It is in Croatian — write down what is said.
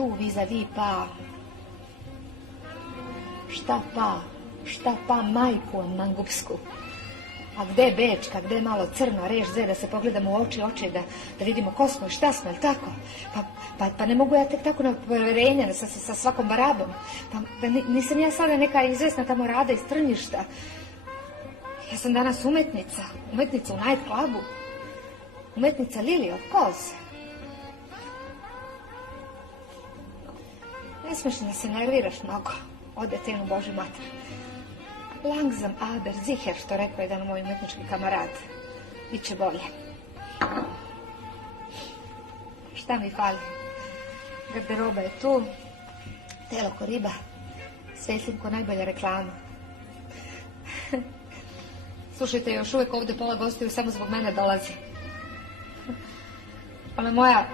tu vis-a-vis pa? Šta pa majku mangupsku? A gde je Bečka, gde je malo crno, reš zve, da se pogledamo u oči, da vidimo ko smo i šta smo, ili tako? Pa ne mogu ja tek tako na poverenje sa svakom barabom. Pa nisam ja sada neka izvesna tamo Rada iz Trnjišta. Ja sam danas umetnica u night clubu. Umetnica Lili, of course. Ne smiješ da se nerviraš mnogo. Ode tenu Boži mater. Langsam aber sicher, što rekao jedan moj umetnički kamarad. Biće bolje. Šta mi fali? Garderoba je tu. Telo ko riba. Svetlim ko najbolja reklama. Slušajte, još uvek ovde pola gostiju samo zbog mene dolazi. Ona moja